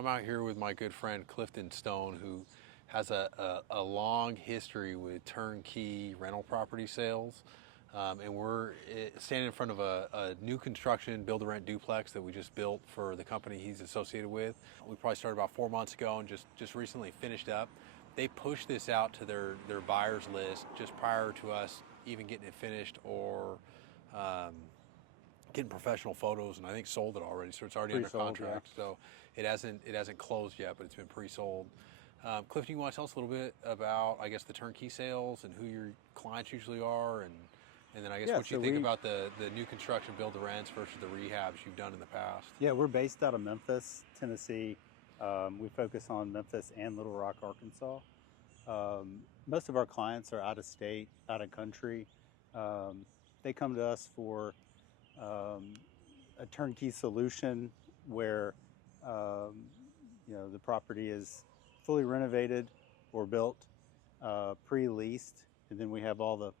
I'm out here with my good friend Clifton Stone, who has a long history with turnkey rental property sales. And we're standing in front of a new construction build-to-rent duplex that we just built for the company he's associated with. We probably started about 4 months ago and just recently finished up. They pushed this out to their buyers list just prior to us even getting it finished or getting professional photos, and I think sold it already, so it's already under contract. Yeah. So it hasn't closed yet, but it's been pre-sold. Clifton, you want to tell us a little bit about, I guess, the turnkey sales and who your clients usually are, and then I guess what you think about the new construction build-to-rents versus the rehabs you've done in the past. Yeah, we're based out of Memphis, Tennessee. We focus on Memphis and Little Rock, Arkansas. Most of our clients are out of state, out of country. They come to us for a turnkey solution where the property is fully renovated or built, pre-leased, and then we have all the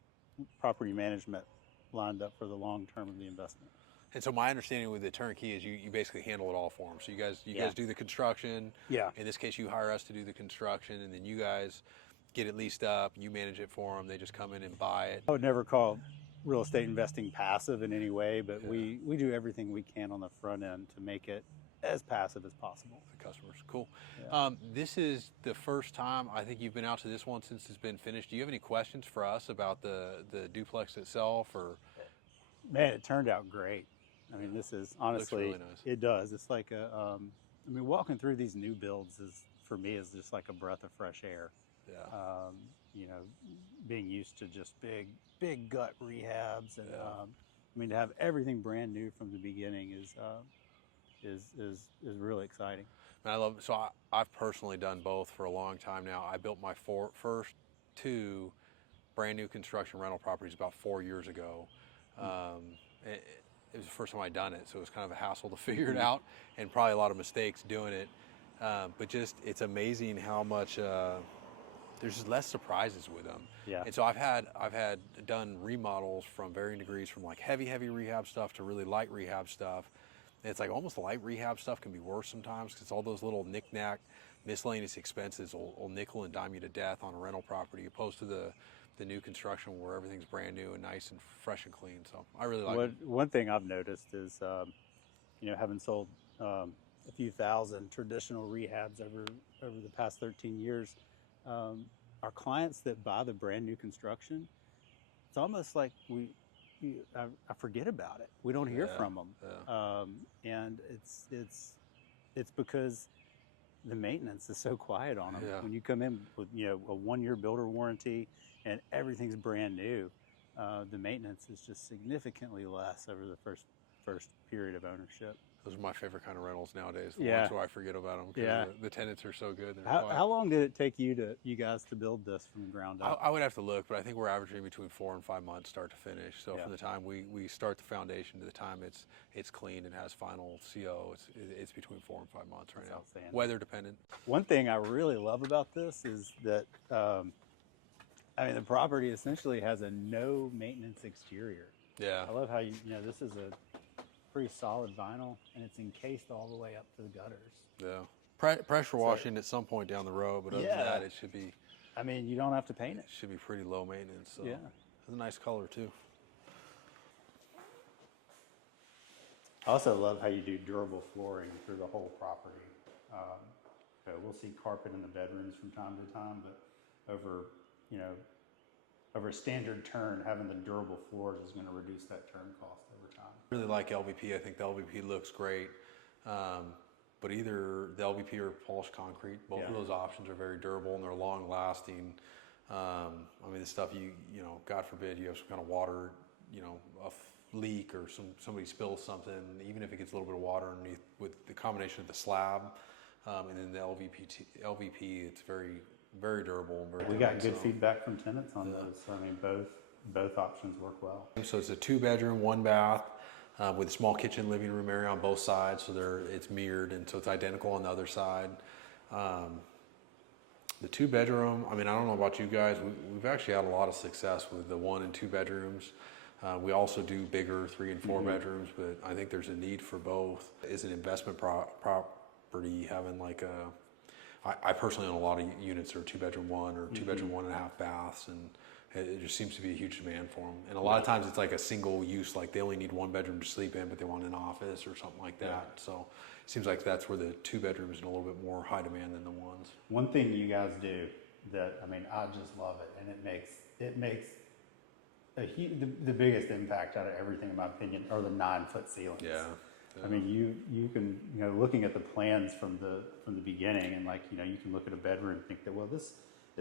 property management lined up for the long term of the investment. And so my understanding with the turnkey is you basically handle it all for them. So you guys do the construction. Yeah. In this case, you hire us to do the construction, and then you guys get it leased up. You manage it for them. They just come in and buy it. I would never call real estate investing passive in any way, but we do everything we can on the front end to make it as passive as possible. The customers, cool. Yeah. This is the first time I think you've been out to this one since it's been finished. Do you have any questions for us about the duplex itself, or? Man, it turned out great. I mean, this is honestly, it looks really nice. It does. It's like walking through these new builds for me is just like a breath of fresh air. Yeah. Being used to just big gut rehabs, and to have everything brand new from the beginning is really exciting. And I love it. So I've personally done both for a long time now. I built my first two brand new construction rental properties about 4 years ago. It was the first time I'd done it, so it was kind of a hassle to figure it out, and probably a lot of mistakes doing it. But just, it's amazing how much there's just less surprises with them. Yeah. And so I've had done remodels from varying degrees, from like heavy rehab stuff to really light rehab stuff. And it's like almost light rehab stuff can be worse sometimes, because all those little knick-knack miscellaneous expenses will nickel and dime you to death on a rental property, opposed to the new construction where everything's brand new and nice and fresh and clean. So I really like it. One thing I've noticed is, having sold a few thousand traditional rehabs over the past 13 years, our clients that buy the brand new construction, it's almost like I forget about it. We don't hear from them, and it's because the maintenance is so quiet on them. Yeah. When you come in with a 1-year builder warranty and everything's brand new, the maintenance is just significantly less over the first period of ownership. Those are my favorite kind of rentals nowadays. The ones where I forget about them because the tenants are so good. How long did it take you guys to build this from the ground up? I would have to look, but I think we're averaging between 4 and 5 months start to finish. So from the time we start the foundation to the time it's clean and has final CO, it's between 4 and 5 months right now. Weather dependent. One thing I really love about this is that the property essentially has a no maintenance exterior. Yeah. I love how this is a pretty solid vinyl, and it's encased all the way up to the gutters. Yeah. Pressure washing at some point down the road, but other than that, it should be. You don't have to paint it. It should be pretty low maintenance. So. Yeah. It's a nice color too. I also love how you do durable flooring through the whole property. We'll see carpet in the bedrooms from time to time, but over a standard turn, having the durable floors is going to reduce that turn cost over time. I really like LVP. I think the LVP looks great. But either the LVP or polished concrete, both of those options are very durable and they're long lasting. The stuff God forbid you have some kind of water, a leak or somebody spills something, even if it gets a little bit of water underneath, with the combination of the slab and then the LVP, it's very, very durable. And we got good feedback from tenants on those. So, both options work well. So it's a 2-bedroom, 1 bath with a small kitchen, living room area on both sides. So it's mirrored, and so it's identical on the other side. The 2-bedroom, I don't know about you guys, we've actually had a lot of success with the 1 and 2 bedrooms. We also do bigger 3 and 4 bedrooms, but I think there's a need for both. It's an investment property having like I personally own a lot of units that are 2-bedroom one or 2-bedroom 1.5 baths, and it just seems to be a huge demand for them. And a lot of times it's like a single use, like they only need 1 bedroom to sleep in, but they want an office or something like that. So it seems like that's where the 2 bedrooms is in a little bit more high demand than the ones. One thing you guys do that, I mean, I just love it, and it makes the biggest impact out of everything, in my opinion, are the 9-foot ceilings. Yeah. I mean, you can, you know, looking at the plans from the beginning, and like, you know, you can look at a bedroom and think that, well, is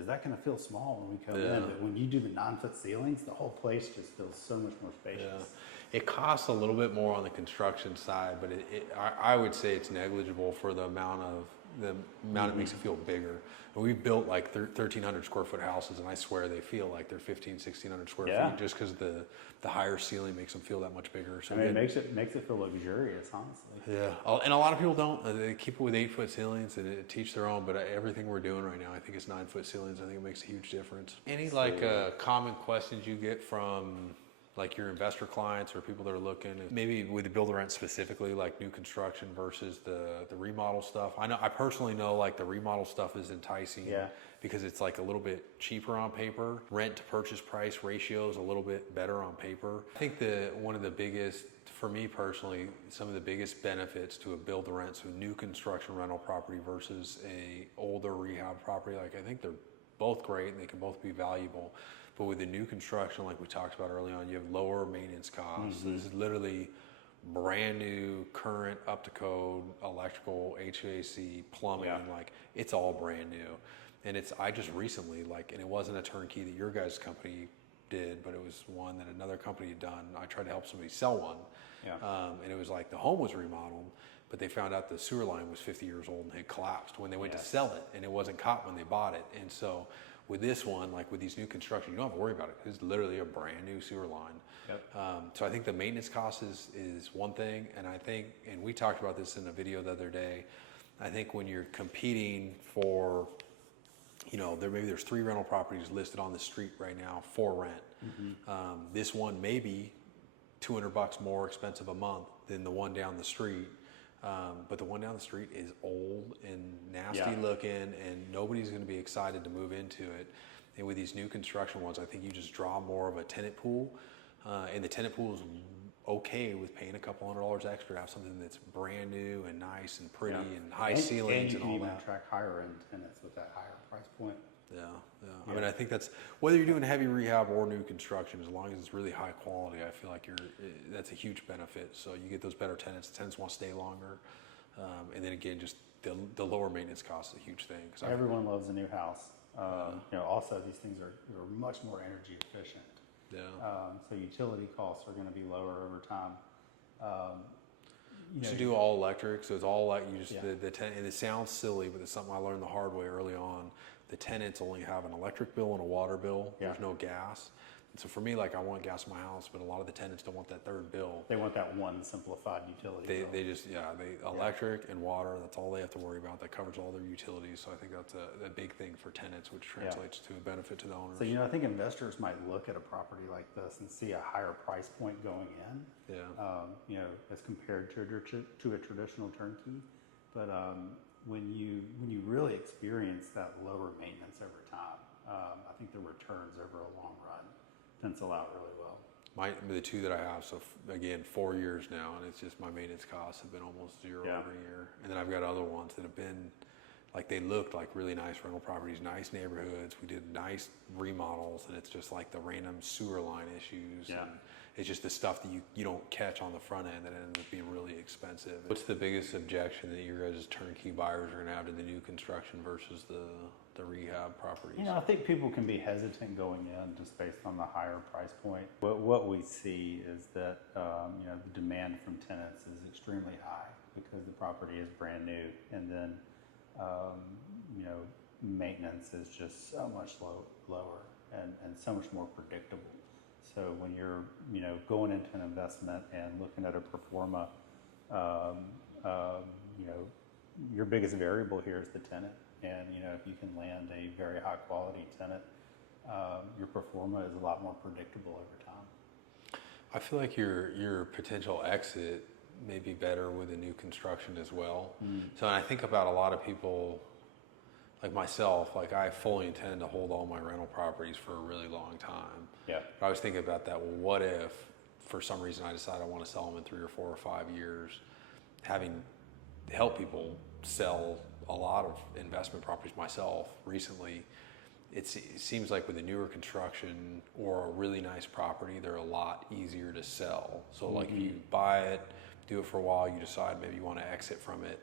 that going to feel small when we come in? But when you do the 9-foot ceilings, the whole place just feels so much more spacious. Yeah. It costs a little bit more on the construction side, but I would say it's negligible for the amount it makes it feel bigger. And we've built like 1,300 square foot houses, and I swear they feel like they're 1,500-1,600 square feet, just because the higher ceiling makes them feel that much bigger. So I mean, it makes it feel luxurious, honestly. Yeah, and a lot of people don't. They keep it with 8-foot ceilings, and it teach their own. But everything we're doing right now, I think it's 9-foot ceilings. I think it makes a huge difference. Any common questions you get from like your investor clients or people that are looking, maybe with the build to rent specifically, like new construction versus the remodel stuff? I personally know like the remodel stuff is enticing because it's like a little bit cheaper on paper. Rent to purchase price ratio is a little bit better on paper. I think one of the biggest, for me personally, some of the biggest benefits to a build to rent, so new construction rental property versus a older rehab property, like I think they're both great and they can both be valuable. But with the new construction, like we talked about early on, you have lower maintenance costs. So this is literally brand new, current, up to code, electrical, HVAC, plumbing, like it's all brand new. And I just recently, and it wasn't a turnkey that your guys' company did, but it was one that another company had done. I tried to help somebody sell one. And it was like the home was remodeled, but they found out the sewer line was 50 years old and had collapsed when they went to sell it, and it wasn't caught when they bought it. And so with this one, like with these new construction, you don't have to worry about it. It's literally a brand new sewer line. So I think the maintenance cost is one thing. And I think, and we talked about this in a video the other day, I think when you're competing for, you know, there's 3 rental properties listed on the street right now for rent. This one may be $200 more expensive a month than the one down the street. But the one down the street is old and nasty looking, and nobody's going to be excited to move into it. And with these new construction ones, I think you just draw more of a tenant pool, and the tenant pool is okay with paying a couple $100 extra to have something that's brand new and nice and pretty and high ceilings and all that. And you can even attract higher end tenants with that higher price point. I mean, I think that's, whether you're doing heavy rehab or new construction, as long as it's really high quality, I feel like that's a huge benefit. So you get those better tenants. The tenants want to stay longer. And then again, just the lower maintenance cost is a huge thing. Everyone loves a new house. You know, also these things are much more energy efficient. So utility costs are going to be lower over time. You should do all electric, so it's all like you just and it sounds silly, but it's something I learned the hard way early on. The tenants only have an electric bill and a water bill. There's no gas. And so for me, like I want gas in my house, but a lot of the tenants don't want that third bill. They want that one simplified utility bill. They just electric and water. That's all they have to worry about. That covers all their utilities. So I think that's a big thing for tenants, which translates to a benefit to the owners. So I think investors might look at a property like this and see a higher price point going in. As compared to a traditional turnkey, but when you really experience that lower maintenance over time, I think the returns over a long run pencil out really well. The 2 that I have, so again, 4 years now, and it's just my maintenance costs have been almost zero every year. And then I've got other ones that have been, like they looked like really nice rental properties, nice neighborhoods. We did nice remodels, and it's just like the random sewer line issues. And it's just the stuff that you don't catch on the front end that ends up being really expensive. What's the biggest objection that your guys' turnkey buyers are going to have to the new construction versus the rehab properties? I think people can be hesitant going in just based on the higher price point. What we see is that the demand from tenants is extremely high because the property is brand new, and then maintenance is just so much lower and so much more predictable. So when you're going into an investment and looking at a pro forma, your biggest variable here is the tenant. And if you can land a very high quality tenant, your pro forma is a lot more predictable over time. I feel like your potential exit may be better with the new construction as well. So I think about a lot of people like myself, like I fully intend to hold all my rental properties for a really long time. Yeah. But I was thinking about that. Well, what if for some reason I decide I want to sell them in 3 or 4 or 5 years, having helped people sell a lot of investment properties myself recently. It seems like with the newer construction or a really nice property, they're a lot easier to sell. So like if you buy it, do it for a while, you decide maybe you want to exit from it.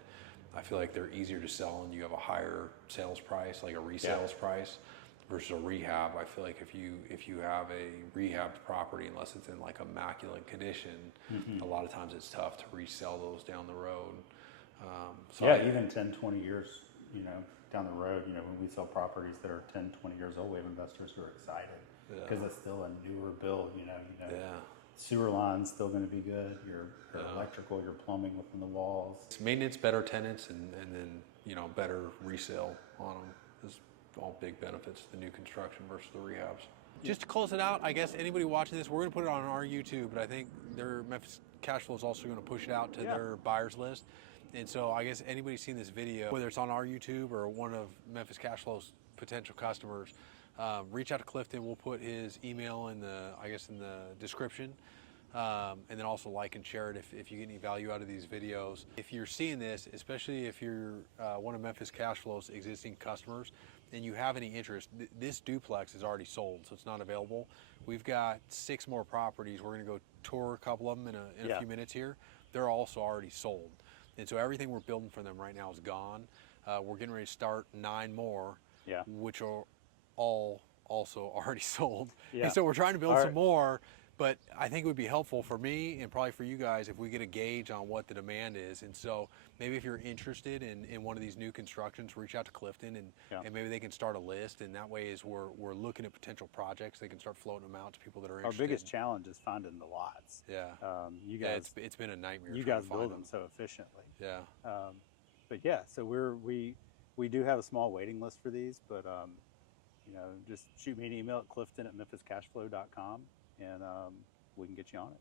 I feel like they're easier to sell and you have a higher sales price, like a resales price versus a rehab. I feel like if you have a rehabbed property, unless it's in like immaculate condition, a lot of times it's tough to resell those down the road. Even 10, 20 years, down the road, when we sell properties that are 10, 20 years old, we have investors who are excited because it's still a newer build, sewer line's still going to be good, your electrical, your plumbing within the walls. It's maintenance, better tenants, and then, better resale on them. There's all big benefits to the new construction versus the rehabs. Just to close it out, I guess anybody watching this, we're going to put it on our YouTube, but I think their Memphis CashFlow is also going to push it out to their buyers list. And so I guess anybody seen this video, whether it's on our YouTube or one of Memphis CashFlow's potential customers, reach out to Clifton. We'll put his email in the description. And then also like and share it if you get any value out of these videos. If you're seeing this, especially if you're one of Memphis CashFlow's existing customers and you have any interest, this duplex is already sold, so it's not available. We've got 6 more properties. We're going to go tour a couple of them in a few minutes here. They're also already sold. And so everything we're building for them right now is gone. We're getting ready to start 9 more, which are all also already sold. And so we're trying to build some more, but I think it would be helpful for me and probably for you guys if we get a gauge on what the demand is. And so maybe if you're interested in one of these new constructions, reach out to Clifton and maybe they can start a list. And that way, as we're looking at potential projects, they can start floating them out to people that are interested. Our biggest challenge is finding the lots. You guys, it's been a nightmare. You guys build them so efficiently. But so we do have a small waiting list for these, but just shoot me an email at clifton@memphiscashflow.com and we can get you on it.